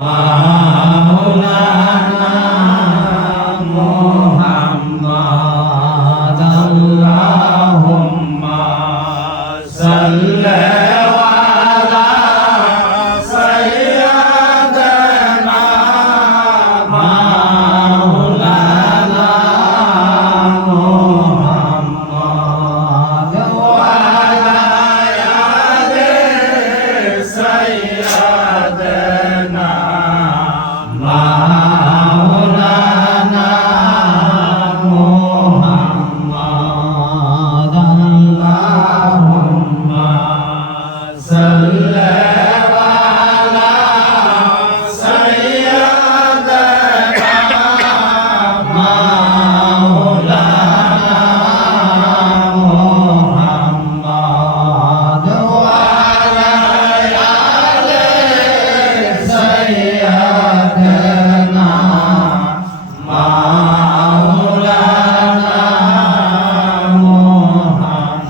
মাওলানা মুহাম্মদ আল্লাহুম্মা সাল্লি আলা সাইয়্যিদিনা মাওলানা মুহাম্মদ ওয়া আলা আলি সাইয়্যিদিনা মাওলানা মুহাম্মদ আল্লাহুম্মা সাল্লি আলা সাইয়্যিদিনা মাওলানা মুহাম্মদ ওয়া আলা আলি সাইয়্যিদিনা মাওলানা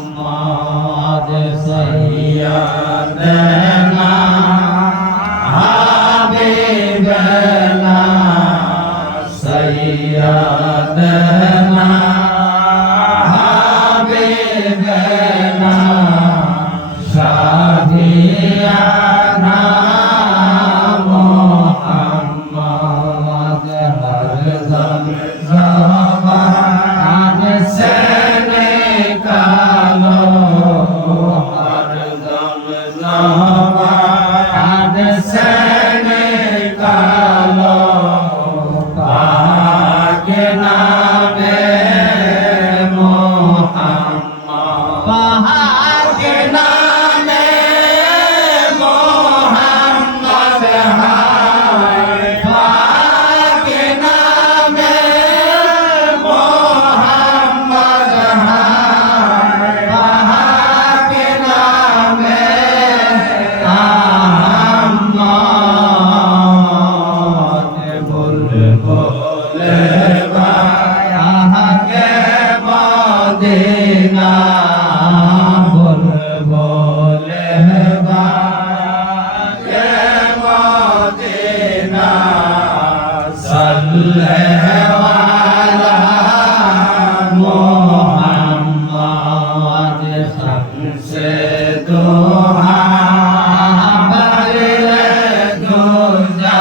মুহাম্মদ সাইয়্যিদিনা হাবিবানা সাইয়্যিদিনা হাবিবানা শাফিয়ানা মুহাম্মদ হর দম জবান से निकालो हर दम जबान से निकालो पाक नामे मुहम्मद पाक नामे मुहम्मद हाय पाक नामे मुहम्मद हाय पाक नामे मुहम्मद बोले बाया के मदीना बोले बाया के मदीना सल्ले वाला मुहम्मद सबसे दुआ बरले दूजा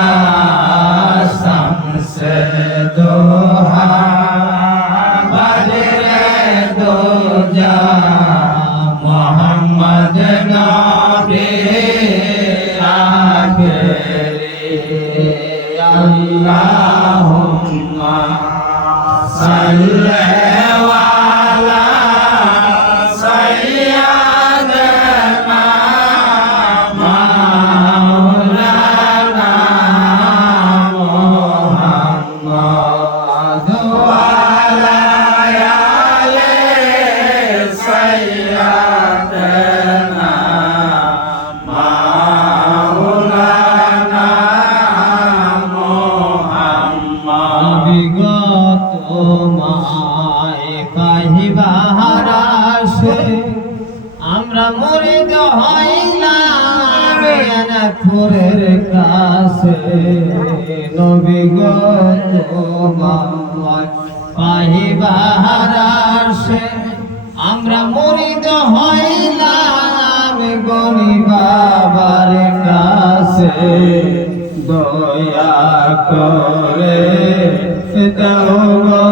सबसे दुआ बरले दूजा मोहम्मद नबी आखिरी अल्लाहुम्मा सल्ली वाला सय्यदना मौलाना मुहम्मद वाला आले सय्यदना मौलाना मुहम्मद বিগত মায় কাহিবার আসে আমরা মুরিদ হইলাম এনাথুরের কাছে নবী গো তোমায় পাহিবার আসে আমরা মুরিদ হইলাম গনি বাবার কাছে দয়া করে দাও গো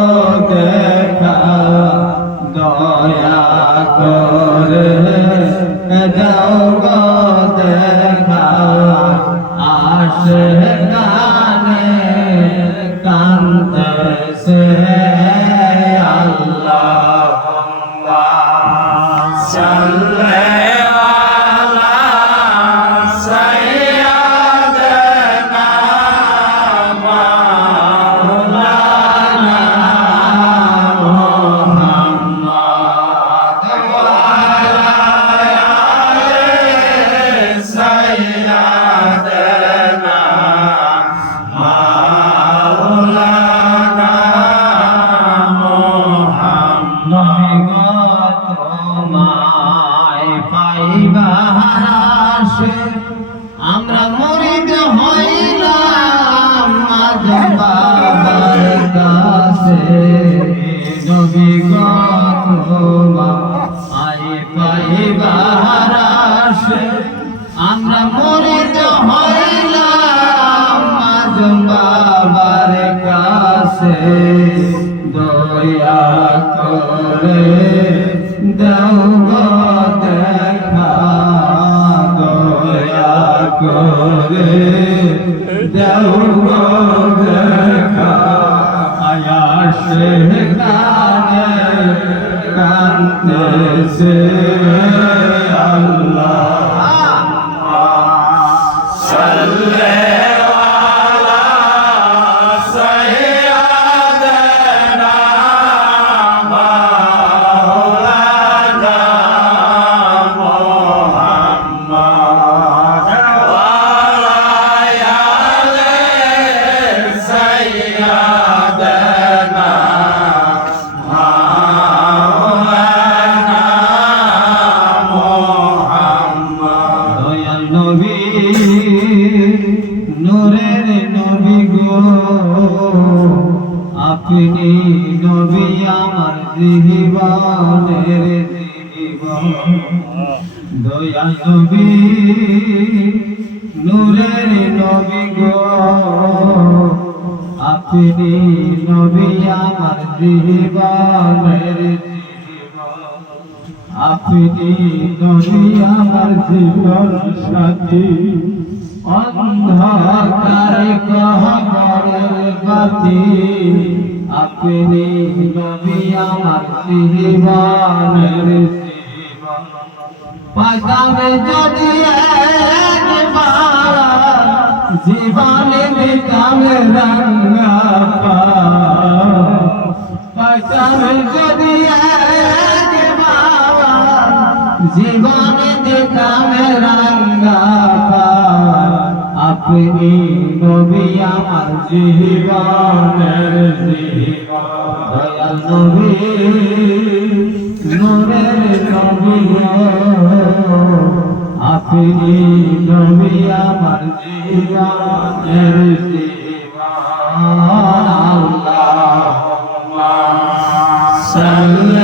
দেখা দয়া করে দাও গো দেখা আসে গানে কান্দেছে আল্লাহুম্মা সাল্লি আলা সাইয়্যিদিনা মাওলানা মুহাম্মদ ওয়া আলা আলি সাইয়্যিদিনা বাবার কাছে নবী গো আই পাইবার আশে আমরা মুরিদ হইলাম আজম বাবার কাছে দয়া করে দাও গো দেখা দয়া করে দাও গো দেখা আয়াসে গানে কান্দেছে আল্লাহ নূরের নবী গো আপনি নবী আমার জীবনের জীবন দয়াল নবী নূরের নবী গো আপনি নবী আমার জীবনের জীবন আপনি নবী আমার জীবন সাথী অন্ধকারে কবরের বাতি আপনি নবী আমার জীবনের জীবন পাগামে যদি একবার জীবনে দিতামে রঙ্গা পাগামে যদি একবার জীবনে দিতামে রঙ্গা আপনি নবী আমার জীবনের জীবন দয়াল নবী নূরের নবী আপনি নবী আমার জীবনের জীবন আল্লাহুম্মা সাল্লি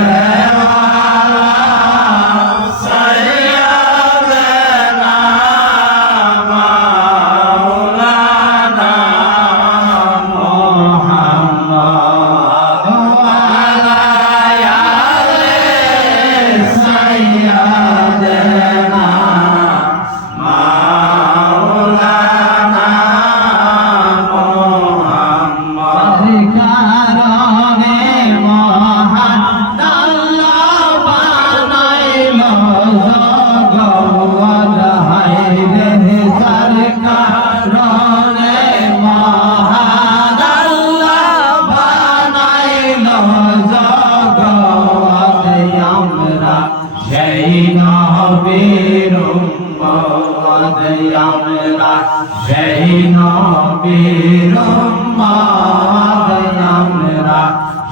সেই নবীর উম্মত আমরা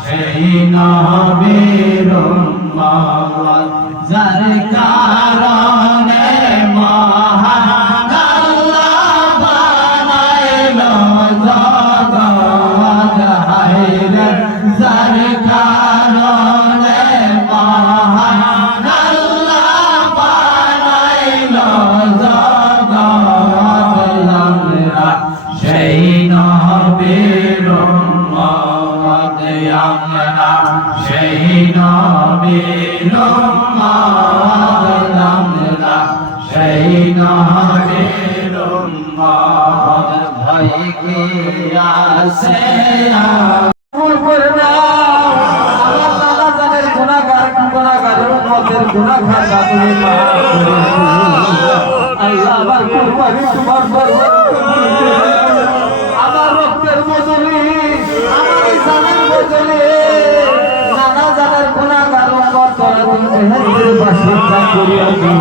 সেই নবীর উম্মত যার কারণে মহান আল্লাহ বানাইলো জগৎ হায়রে যার কারণে মহান আল্লাহ বানাইলো সেই নবীর উম্মত আমরা সেই নবীর উম্মত আমরা সেই নবীর উম্মত ভয় কি আছে আল্লাহ আমার রক্তের বদলে আমার জানের বদলে নানা জানের গুনাহগার উম্মত করা তুমি বাসিন্দা করিয়া দিও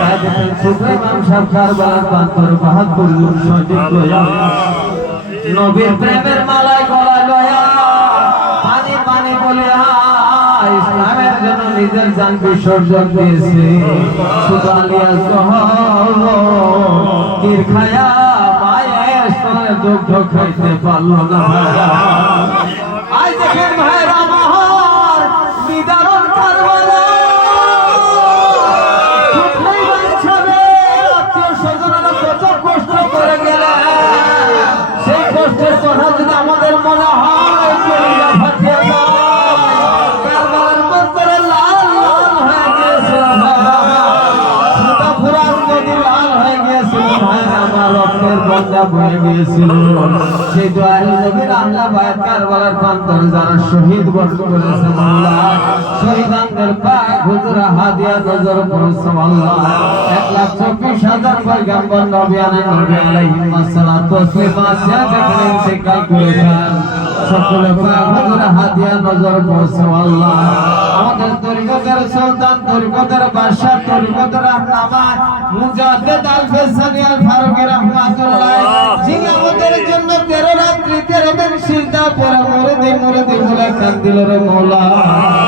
তাই দেখেন সুলাইমান সরকার বালার পান্তর বাহাদুর সঠিক লয়া নবীর প্রেমের মালায় গলা লয়া পানি পানি বলে ইসলামের জন্য নিজের জান বিসর্জন দিয়েছে সুদালিয়া সহ তীর খায়া পায়ে সন্তানের দুগ্ধ খাইতে পারলো না আজ দেখেন ভাইরা আমার নিদারণ কারবালা কত কষ্ট করে গেলে সেই কষ্টের কথা যদি আমাদের মনে হয় কারবালার মধ্যে লাল লাল হয়ে গিয়েছে পুরান নদী লাল হয়ে গিয়েছিল আমার রক্তের বন্যা বয়ে গিয়েছিল সেই দোয়াল নবীর আল্লাহ বায়াত কারবালার প্রান্তরে যারা শহীদ বরণ করেছে আল্লাহ শহীদানদের পাক হুজুরা হাদিয়া নজর করেছে আল্লাহ 1,24,000 পয়গম্বর নবী আলাইহিস সালাতু ওয়াস সালাম যেখানে ইন্তেকাল করেছেন সকলে পাক হুজুরা হাদিয়া নজর করেছে আল্লাহ আমাদের তরিকতের সুলতান তরিকতের বাদশা তরিকতের রাহনামা মুজাদ্দিদ আল ফয়সালি আল ফারুকী রাহমাতুল্লাহ যিনি আমাদের জন্য 13 রাত্রি 13 দিন সিজদা পড়ে মুরিদি বলে কান্দিল রে মাওলা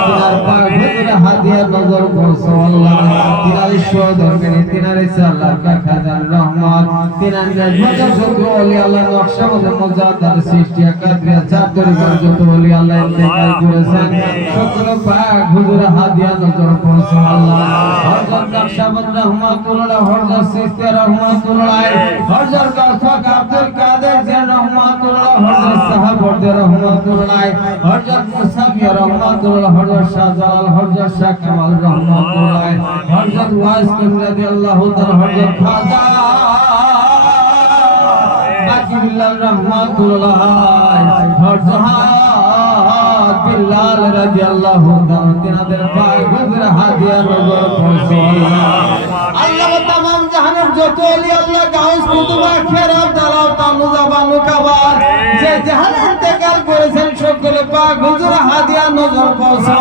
তিনার পাক হুজুরা হাদিয়া নজর করছো আল্লাহ তিনার শোধর মেনে তিনার আল্লাহ কা খাজান রহমত তিনার নজর যত ওলি আল্লাহ নকশবন্দ মুজাদ্দিদ সৃষ্টি কাদরিয়া চার তরিকত যত ওলি আল্লাহ ইন্তেকাল করেছেন সকল পাক হুজুরা হাদিয়া নজর করছো আল্লাহ হযরত নকশবন্দ রহমাতুল্লাহ হযরত সৃষ্টি রহমাতুল্লাহ হযরত গাউস আব্দুল কাদের জিলানী রহমাতুল্লাহ হযরত সাহাবদের রহমাতুল্লাহ হযরত মুসাফি রহমাতুল্লাহ হযরত শাহজালাল হযরত শাহ কামাল রহমাতুল্লাহ হযরত ওয়াইস রাদিয়াল্লাহু তাআলা হযরত খাজা বাকিউল্লাহ রহমাতুল্লাহ হযরত বিল্লাল রাদিয়াল্লাহু তাআলা তিনাদের পাক হুজুর হাদিয়া নজর করছি আল্লাহ তামাম জাহানের যত ওলি আল্লাহ গাউস কুতুব খেরাব দালাও তানুজা বানু কাবার যে জাহানে ইন্তেকাল করেছেন সকলে পাক হুজুর হাদিয়া নজর করছি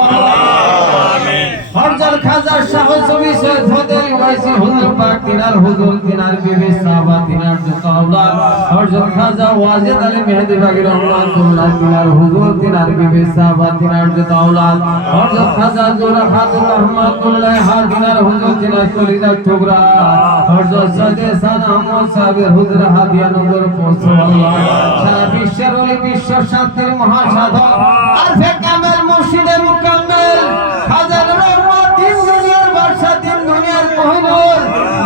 আমিন হযরত খাজা শাহ সুফি সৈয়দ ফতেহ ওয়াইসি হুজুর পাক তিনার হুজুর তিনার বিবি সাহাবা তিনার যত আওলাদ হযরত খাজা ওয়াজিদ আলী মেহেদি বাগী রহমাতুল্লাহ তিনার হুজুর তিনার বিবি সাহাবা তিনার যত আওলাদ হযরত খাজা জোরা খাতুন রহমাতুল্লাহ হার তিনার হুজুর তিনার কলিজার টুকরা হযরত সাদে সানা আহমদ সাহেবের হুজুর হাদিয়া নজর করছো আল্লাহ সারা বিশ্বের ওলি বিশ্ব শান্তির মহাসাধক আরফে কামেল মুর্শিদে মুকাম্মেল খাজা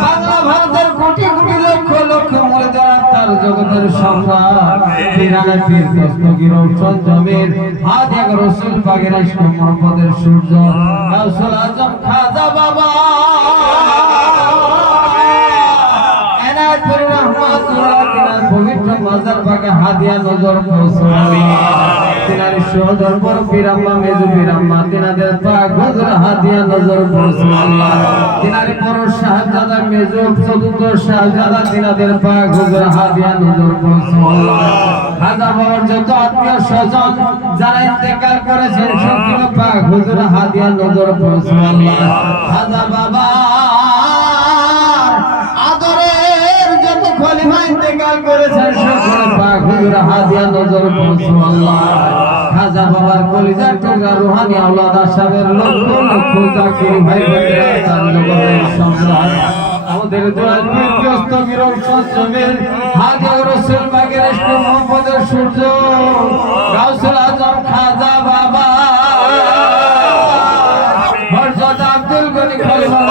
বাংলা ভারতের কোটি কোটি লক্ষ লক্ষ মুরিদার তার জগতের সম্রাট পিরানা পীর দস্তগীর ঔষধ জমির হাদিয়া রাসূল পাকের ইশক মোহাম্মদের সূর্য গাউসুল আজম খাজা বাবা এনায়েতুর রহমাতুল্লাহ তিনার পবিত্র মাজার পাকে হাদিয়া নজর করছো তিনার সহদর বড় পীরাম্মা মেজু পীরাম্মা তিনাদের পাক হুজুর হাদিয়া নজর করছো আল্লাহ তিনার বড় শাহজাদা মেজু চতুর্থ শাহজাদা তিনাদের পাক হুজুর হাদিয়া নজর করছো আল্লাহ খাজা বাবার যত আত্মীয় স্বজন যারা ইন্তেকাল করেছেন সকল পাক হুজুর হাদিয়া নজর করছো আল্লাহ খাজা বাবা আদরের যত খলিফা ইন্তেকাল করেছেন সকল পাক হুজুর হাদিয়া নজর করছো আল্লাহ খাজা বাবার কলিজার টুকরা রুহানি আওলাদ আশাবের লক্ষ লক্ষ জাকির ভাই বোনেরা তার জগতের সম্রাট আমাদের দয়াল পীর দস্তগীর ঔষধ জমির হাদিয়া রাসূল পাকের ইশক মোহাম্মদের সূর্য গাউসুল আজম খাজা বাবা হযরত আব্দুল গনি খলিফা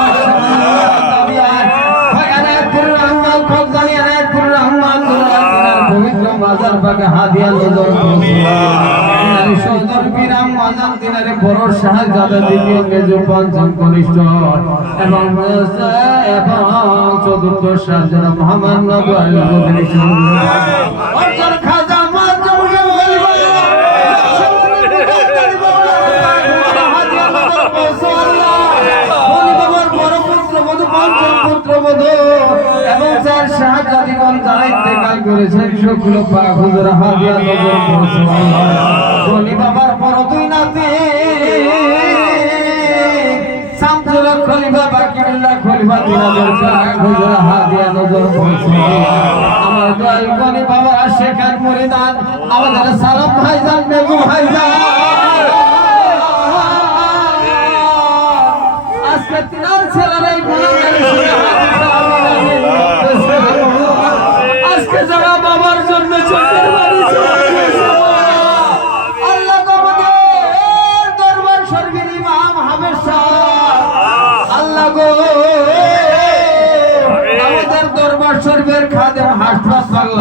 পবিত্র মাজার পাকে হাদিয়া নজর তিনার সদর বিরাম মাজার তিনারে বড় শাহজাদা দ্বিতীয় মেজু পঞ্চম কনিষ্ঠ এবং চতুর্থ শাহজাদা মোহাম্মদ নবী অর্জন খাজা এবং চার শাহজাদিগণ যারা ইন্তেকাল করেছেন সকল পাক হুজুর হাদিয়া নজর করছো আল্লাহ বলি বাবার বড় দুই নাতি শামসুল খলিফা বাকিউল্লাহ খলিফা তিনাদের পাক হুজুর হাদিয়া নজর করছো আমার দয়াল গনি বাবা শেখার মুরিদান আমাদের সালাম ভাইজান মেঘু ভাইজান আজকে তিনার ছেলেরাই আজকে যারা বাবার জন্য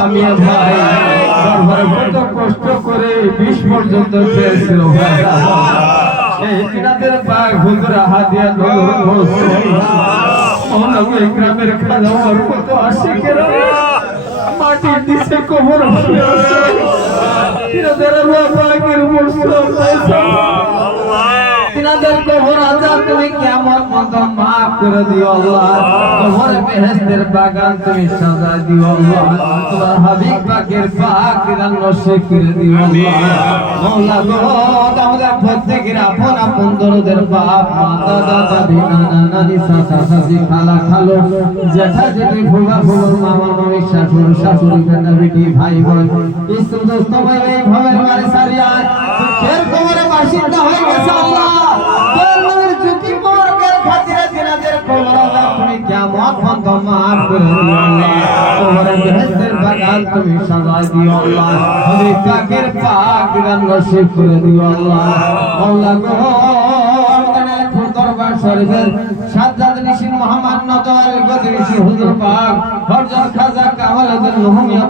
মিয়া ভাই দরবারে কত কষ্ট করে 20 পর্যন্ত পেয়েছিল ভাই এই তিনাদের পাক হুজুর হাদিয়া দরুদ বলছে মৌলভী গ্রামের খালাওয়ার কত আশিকেরা মাটির নিচে কবর হয়ে আছে তিনাদের পাকের মুসলমান তিনাদের কবর আজাব তুমি কিয়ামত পর্যন্ত মাফ করে দিও আল্লাহ কবরে বেহেশতের বাগান তুমি সাজা দিও আল্লাহ তোমার হাবিব পাকের পাক দিদার নসিব করে দিও আল্লাহ মাওলা গো আমাদের প্রত্যেকের আপন আপন দরদের বাপ মাতা দাদা নানা নানি চাচা চাচি খালা খালো জ্যাঠা জেঠি ফুফা ফুফু মামা মামি শাশুড়ি শাশুড়ি বেটা বেটি ভাই বোন স্ত্রী দোস্ত ভাই এই ভাবের বাড়ি সারিয়া ফের কবরে বাসিন্দা হয়ে গেছে আল্লাহ তোর নবীর জ্যোতি মোবারকের খাতিরে তিনাদের কবর আযাব তুমি কিয়ামত পর্যন্ত মাফ করে দিও আল্লাহ কবরে বেহেশতের বাগান তুমি সাজা দিও আল্লাহ হাবিব পাকের পাক দিদার নসিব করে দিও আল্লাহ মাওলা গো আমাদের দরবার শরীফের সাজ্জাদ নিশিন মোহাম্মদ নদওয়াল গদরিশি হুজুর পাক হযরত খাজা কামাল উদ্দিন রুহুমিয়া